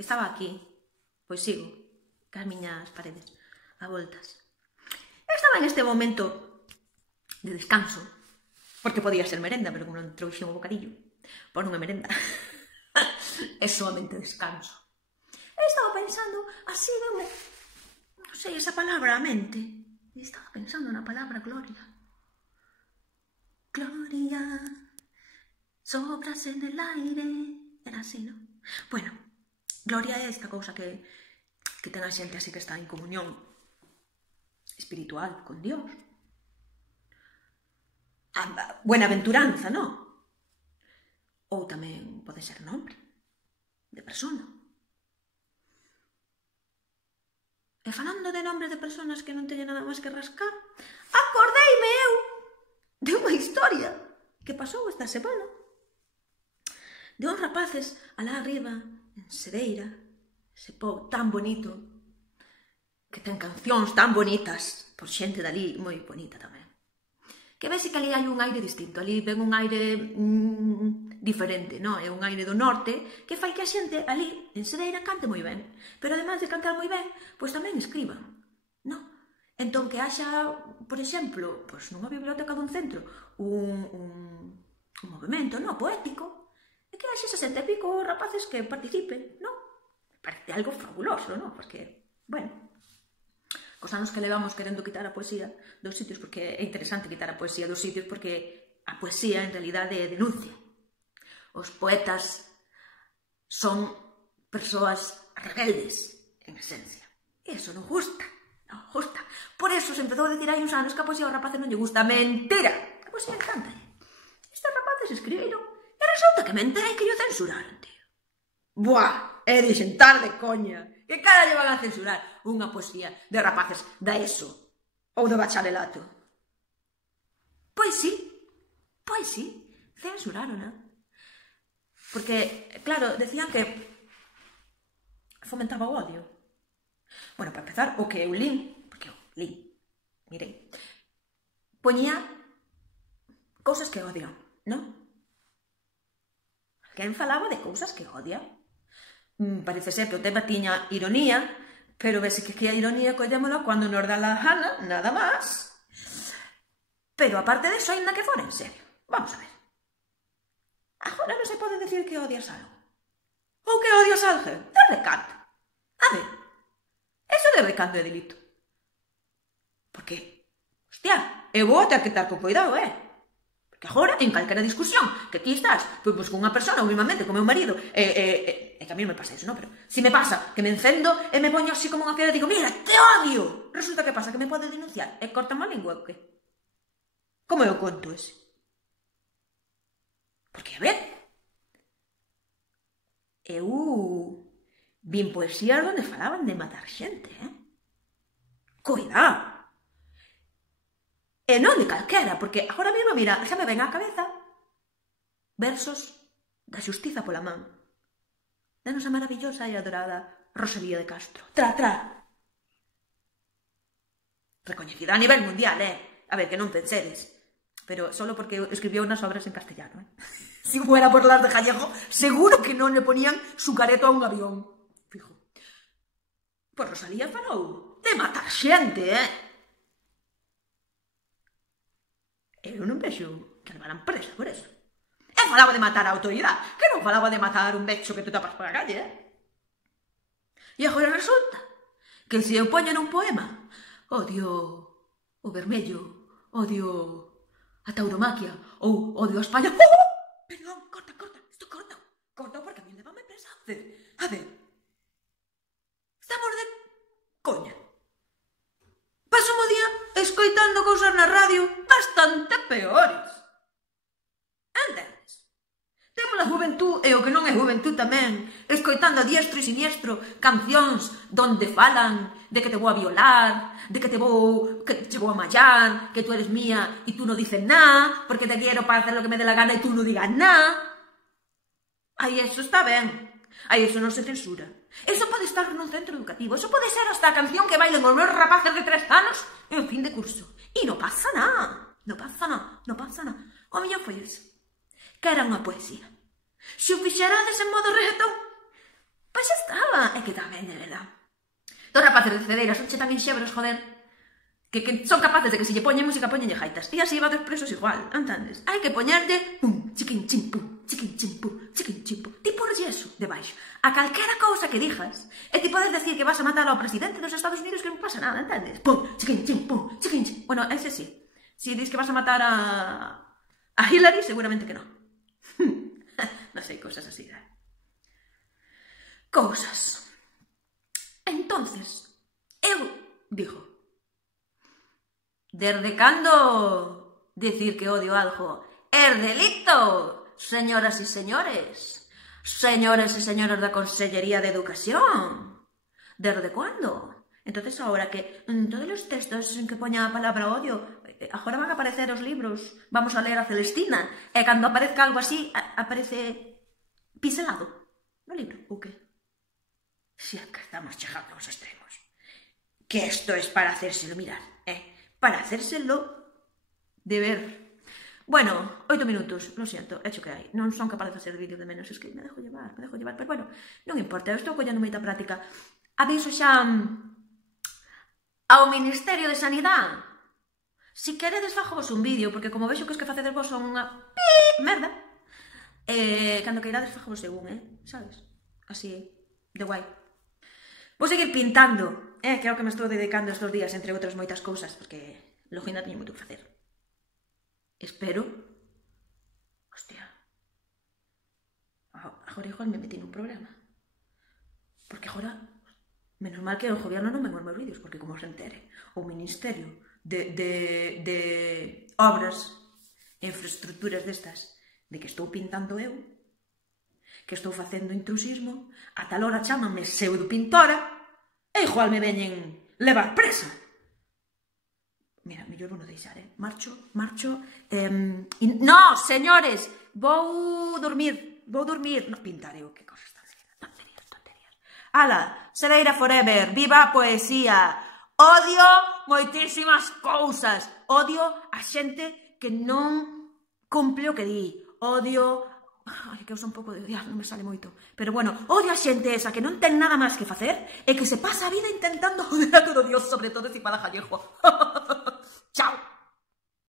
que estaba aquí. Pois sigo, cas miñas paredes, a voltas. Estaba en este momento de descanso, porque podía ser merenda, pero como non trouxe un bocadillo, pois non é merenda. É solamente descanso. E estaba pensando, así, non sei, esa palabra a mente. E estaba pensando na palabra gloria. Gloria, sobras en el aire. Era así, non? Bueno, gloria é esta cousa que ten a xente así que está en comunión espiritual con Dios. A buenaventuranza, non? Ou tamén pode ser nombre de persona. E falando de nombre de personas que non teñen nada máis que rascar, acordeime eu de unha historia que pasou esta semana de uns rapaces alá arriba, en Cedeira, ese pobo tan bonito, que ten cancións tan bonitas, por xente dali moi bonita tamén. Que vese que ali hai un aire distinto, ali ven un aire diferente, non? É un aire do norte que fai que a xente ali, en Cedeira, cante moi ben. Pero ademais de cantar moi ben, pois tamén escriban, non? Entón que haxa, por exemplo, pois nunha biblioteca dun centro, un movimento, non? Poético, e que haxa 60 e pico rapaces que participen, non? Parece algo fabuloso, non? Porque, bueno, cos anos que levamos querendo quitar a poesía dos sitios, porque é interesante quitar a poesía dos sitios, porque a poesía en realidade é denuncia. Os poetas son persoas rebeldes, en esencia. E iso non gusta, non gusta. Por eso se empezou a decir hai uns anos que a poesía aos rapaces non lle gusta. Mentira! A poesía encanta. Estes rapaces escribiron e resulta que me enterei que lle censuraron, tío. Buah! É de xentar de coña. Que cara lle van a censurar unha poesía de rapaces da ESO ou do bacharelato? Pois sí, censurárona. Porque, claro, decían que fomentaba o odio. Bueno, para empezar, o que eu lín, porque eu lín, mirei, poñía cousas que odian, non? Alguén falaba de cousas que odia. Parece ser que o tema tiña ironía, pero vese que a ironía collémola cando nos dá la gana, nada máis. Pero aparte de eso, ainda que fora en serio. Vamos a ver. Agora non se pode decir que odias algo. Ou que odias alguén. De recanto. A ver, eso de recanto é delito. Porque, hostia, eu vou ter que estar con cuidado, Porque agora, en calquera discusión que ti estás, pois con unha persona, ou mismamente con meu marido, e que a mí non me pasa eso, non? Pero se me pasa que me encendo e me poño así como unha queda e digo, mira, te odio! Resulta que pasa que me pode denunciar e cortan a lingua, o que? Como eu conto ese? Porque, a ver, eu vin poesías onde falaban de matar xente, Cuidado! E non de calquera, porque agora mesmo, mira, xa me ven á cabeza versos da xustiza pola man da nosa maravillosa e adorada Rosalía de Castro. Tra, tra. Recoñecida a nivel mundial, A ver, que non pensedes. Pero solo porque escribió unas obras en castellano, Si fuera por las de Gallego, seguro que non le ponían su careto a un avión. Fijo. Pois Rosalía falou de matar xente, Eu non vexo que levaran presa por eso. E falaba de matar a autoridade, que non falaba de matar un becho que te tapas por a calle, E agora resulta que se eu poño nun poema odio o vermello, odio a tauromaquia ou odio a España... Perdón, corta, isto corta porque a mí levame presa. A ver, estamos de coña. Paso o día escoitando cousas na radio bastante peores. Entendes? Temos a juventud, e o que non é juventud tamén, escoitando a diestro e siniestro cancións donde falan de que te vou a violar, de que te vou a mallar, que tú eres mía e tú non dices nada, porque te quiero para hacer lo que me dé la gana e tú non digas nada. Aí eso está ben. Aí eso non se censura. Eso pode estar nun centro educativo. Eso pode ser hasta a canción que bailen os meus rapaces de 3 anos en fin de curso. E non pasa nada. Non pasa nada. O mellor foi eso. Que era unha poesía. Se o fixerades en modo reggaetón, Pois xa estaba. É que tamén, de verdad. Dos rapaces de Cedeira son che tan enxebros, joder, que son capaces de que se lle poñen música, poñenlle jaitas. E así va dos presos igual, entendes? Hai que poñerlle pum, chiquin, chim, pum, chiquin, chim, pum, chiquin, chim, pum. Ti porlle eso debaixo. A calquera cousa que dijas. E ti podes decir que vas a matar ao presidente dos Estados Unidos que non pasa nada, entendes? Pum, chiquin, chim, pum, chiquin, chim. Bueno, ese sí. Si dis que vas a matar a Hillary, seguramente que non. Non sei, cosas así, Cousas. Entonces, eu digo, desde cando dicir que odio algo é delito, señoras e señores? Señores e señores da Consellería de Educación. Desde cuándo? Entonces, ahora que en todos os textos en que poña a palabra odio, agora van a aparecer os libros, vamos a ler a Celestina, e cando aparezca algo así, aparece pincelado no libro, ou que? Si é que estamos chegando aos extremos. Que isto es para hacérselo mirar, para hacérselo de ver. Bueno, 8 minutos, lo siento, hecho que hai. Non son capaz de facer vídeos de menos, es que me dejo llevar, pero bueno, non importa, eu estou collendo moita práctica. Aviso xa ao Ministerio de Sanidade. Si queredes fajo vos un vídeo, porque como vexo que os que facedes vos son unha merda, cando queirades fajo vos según, sabes? Así, de guai. Vou seguir pintando, que é o que me estou dedicando estes días, entre outras moitas cousas, porque logo ainda teño moito que facer. Espero... Hostia. Agora igual me metí nun problema. Porque agora, menos mal que o gobierno non ven os meus vídeos, porque como se entere o Ministerio de Obras e Infraestructuras destas, de que estou pintando eu, que estou facendo intrusismo, a tal hora chámanme pseudopintora, e igual me veñen levar presa. Mira, mellor vou non deixar, Marcho. No, señores, vou dormir. No, pintaré o que cosas tan tonterías. Ala, Cedeira forever, viva a poesía. Odio moitísimas cousas. Odio a xente que non cumple o que di. Odio... Ai, que eu son un pouco de odiar, non me sale moito. Pero bueno, odio a xente esa que non ten nada máis que facer e que se pasa a vida intentando joder a todo Dios, sobre todo si para Jallejo. Chao.